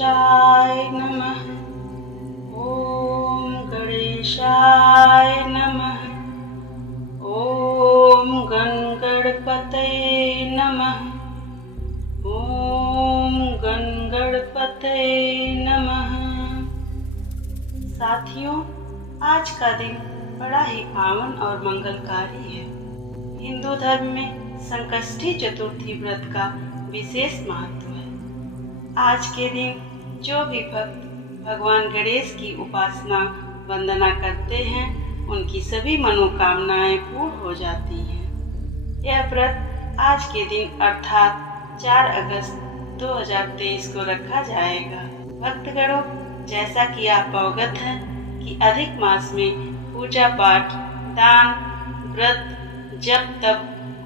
गणेशाय नमः। ओम गणेशाय नमः। ओम गणपतये नमः। ओम गणपतये नमः। साथियों, आज का दिन बड़ा ही पावन और मंगलकारी है। हिंदू धर्म में संकष्टी चतुर्थी व्रत का विशेष महत्व है। आज के दिन जो भी भक्त भगवान गणेश की उपासना वंदना करते हैं, उनकी सभी मनोकामनाएं पूर्ण हो जाती हैं। यह व्रत आज के दिन अर्थात 4 अगस्त 2023 को रखा जाएगा। भक्तगणों, जैसा कि आप अवगत हैं कि अधिक मास में पूजा पाठ, दान, व्रत, जप तप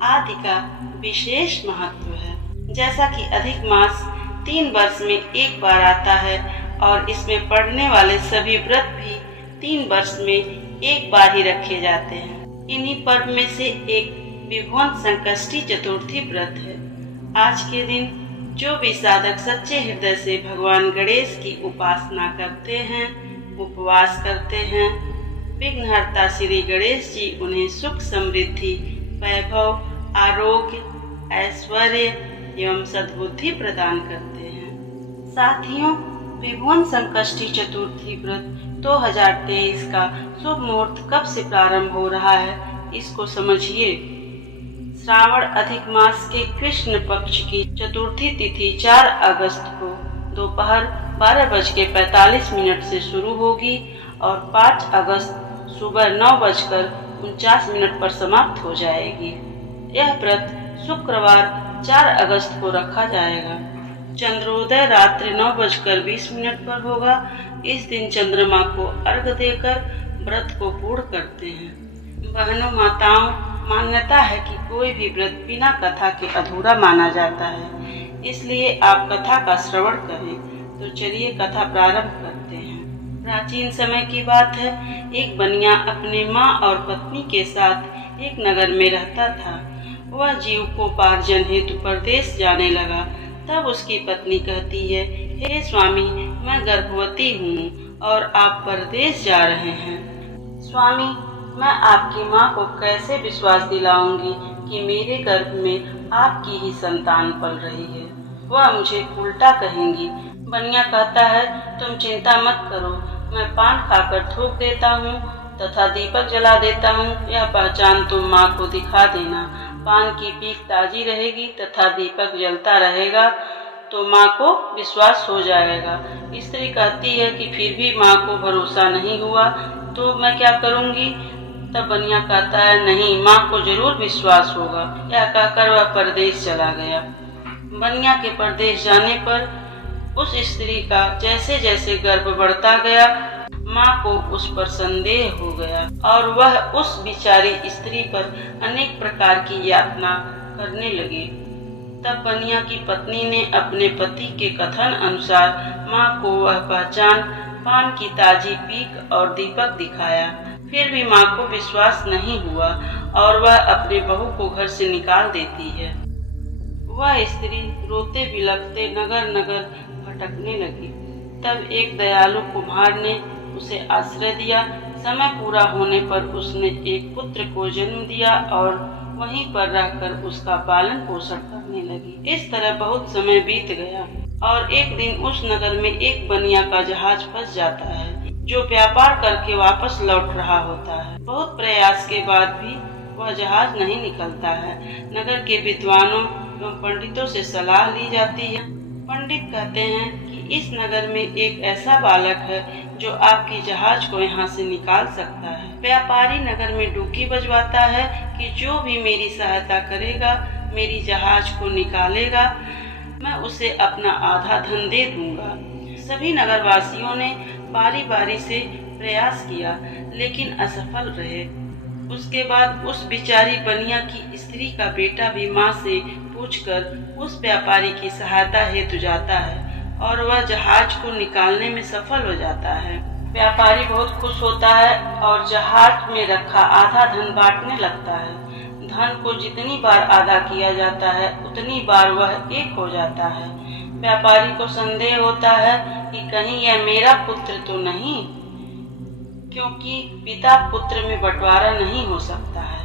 आदि का विशेष महत्व है। जैसा कि अधिक मास 3 वर्ष में एक बार आता है और इसमें पड़ने वाले सभी व्रत भी 3 वर्ष में एक बार ही रखे जाते हैं। इन्हीं पर्व में से एक विभुवन संकष्टी चतुर्थी व्रत है। आज के दिन जो भी साधक सच्चे हृदय से भगवान गणेश की उपासना करते हैं, उपवास करते हैं, विघ्नहर्ता श्री गणेश जी उन्हें सुख समृद्धि, वैभव, आरोग्य, ऐश्वर्य एवं सद्बुद्धि प्रदान करते हैं। साथियों, विभुवन संकष्टी चतुर्थी व्रत 2023 का शुभ मुहूर्त कब से प्रारंभ हो रहा है, इसको समझिए। श्रावण अधिक मास के कृष्ण पक्ष की चतुर्थी तिथि 4 अगस्त को दोपहर 12:45 से शुरू होगी और 5 अगस्त सुबह 9:49 पर समाप्त हो जाएगी। यह व्रत शुक्रवार 4 अगस्त को रखा जाएगा। चंद्रोदय रात्रि 9:20 पर होगा। इस दिन चंद्रमा को अर्घ्य देकर व्रत को पूर्ण करते हैं। बहनों, माताओं, मान्यता है कि कोई भी व्रत बिना कथा के अधूरा माना जाता है, इसलिए आप कथा का श्रवण करें। तो चलिए कथा प्रारंभ करते हैं। प्राचीन समय की बात है, एक बनिया अपने माँ और पत्नी के साथ एक नगर में रहता था। वह जीविकोपार्जन हेतु परदेश जाने लगा। तब उसकी पत्नी कहती है, हे स्वामी, मैं गर्भवती हूँ और आप परदेश जा रहे हैं। स्वामी, मैं आपकी माँ को कैसे विश्वास दिलाऊंगी कि मेरे गर्भ में आपकी ही संतान पल रही है? वह मुझे उल्टा कहेंगी। बनिया कहता है, तुम चिंता मत करो, मैं पान खाकर थूक देता हूँ तथा दीपक जला देता हूँ। यह पहचान तुम माँ को दिखा देना। पान की पीक ताजी रहेगी तथा दीपक जलता रहेगा तो माँ को विश्वास हो जाएगा। स्त्री कहती है कि फिर भी माँ को भरोसा नहीं हुआ तो मैं क्या करूँगी? तब बनिया कहता है, नहीं, माँ को जरूर विश्वास होगा। यह कहकर वह परदेश चला गया। बनिया के परदेश जाने पर उस स्त्री का जैसे जैसे गर्भ बढ़ता गया, माँ को उस पर संदेह हो गया और वह उस बिचारी स्त्री पर अनेक प्रकार की यातना करने लगी। तब बनिया की पत्नी ने अपने पति के कथन अनुसार माँ को वह पहचान, पान की ताजी पीक और दीपक दिखाया। फिर भी माँ को विश्वास नहीं हुआ और वह अपने बहू को घर से निकाल देती है। वह स्त्री रोते बिलखते नगर नगर भटकने लगी। तब एक दयालु कुम्हार ने उसे आश्रय दिया। समय पूरा होने पर उसने एक पुत्र को जन्म दिया और वहीं पर रहकर उसका पालन पोषण करने लगी। इस तरह बहुत समय बीत गया और एक दिन उस नगर में एक बनिया का जहाज फंस जाता है, जो व्यापार करके वापस लौट रहा होता है। बहुत प्रयास के बाद भी वह जहाज नहीं निकलता है। नगर के विद्वानों एवं पंडितों से सलाह ली जाती है। पंडित कहते हैं कि इस नगर में एक ऐसा बालक है जो आपकी जहाज को यहाँ से निकाल सकता है। व्यापारी नगर में डुबकी बजवाता है कि जो भी मेरी सहायता करेगा, मेरी जहाज को निकालेगा, मैं उसे अपना आधा धन दे दूंगा। सभी नगरवासियों ने बारी बारी से प्रयास किया लेकिन असफल रहे। उसके बाद उस बिचारी बनिया की स्त्री का बेटा भी माँ से पूछकर उस व्यापारी की सहायता हेतु जाता है और वह जहाज को निकालने में सफल हो जाता है। व्यापारी बहुत खुश होता है और जहाज में रखा आधा धन बांटने लगता है। धन को जितनी बार आधा किया जाता है उतनी बार वह एक हो जाता है। व्यापारी को संदेह होता है कि कहीं यह मेरा पुत्र तो नहीं, क्योंकि पिता पुत्र में बंटवारा नहीं हो सकता है।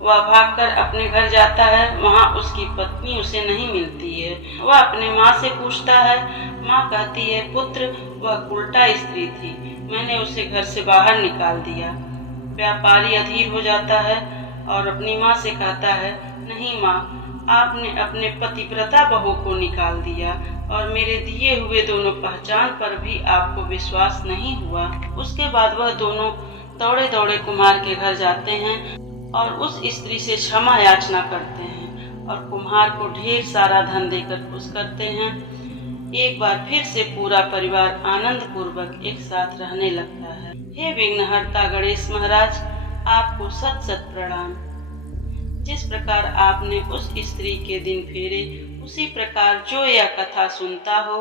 वह भागकर अपने घर जाता है। वहाँ उसकी पत्नी उसे नहीं मिलती है। वह अपने माँ से पूछता है। माँ कहती है, पुत्र, वह उल्टा स्त्री थी, मैंने उसे घर से बाहर निकाल दिया। व्यापारी अधीर हो जाता है और अपनी माँ से कहता है, नहीं माँ, आपने अपने पतिव्रता बहू को निकाल दिया और मेरे दिए हुए दोनों पहचान पर भी आपको विश्वास नहीं हुआ। उसके बाद वह दोनों दौड़े दौड़े कुम्हार के घर जाते हैं और उस स्त्री से क्षमा याचना करते हैं और कुम्हार को ढेर सारा धन देकर खुश करते हैं। एक बार फिर से पूरा परिवार आनंद पूर्वक एक साथ रहने लगता है। हे विघ्नहर्ता गणेश महाराज, आपको सत सत प्रणाम। जिस प्रकार आपने उस स्त्री के दिन फेरे, उसी प्रकार जो यह कथा सुनता हो,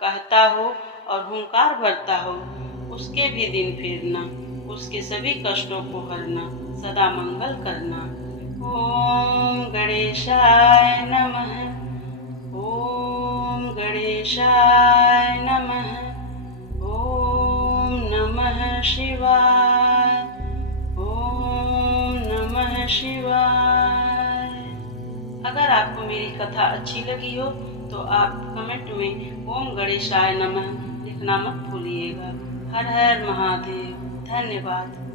कहता हो और हुंकार भरता हो, उसके भी दिन फेरना, उसके सभी कष्टों को हरना, सदा मंगल करना। ओम गणेशाय नमः। ओम गणेशाय नमः। ओम नमः शिवाय। ओम नमः शिवाय। अगर आपको मेरी कथा अच्छी लगी हो तो आप कमेंट में ओम गणेशाय नमः लिखना मत भूलिएगा। हर हर महादेव। धन्यवाद।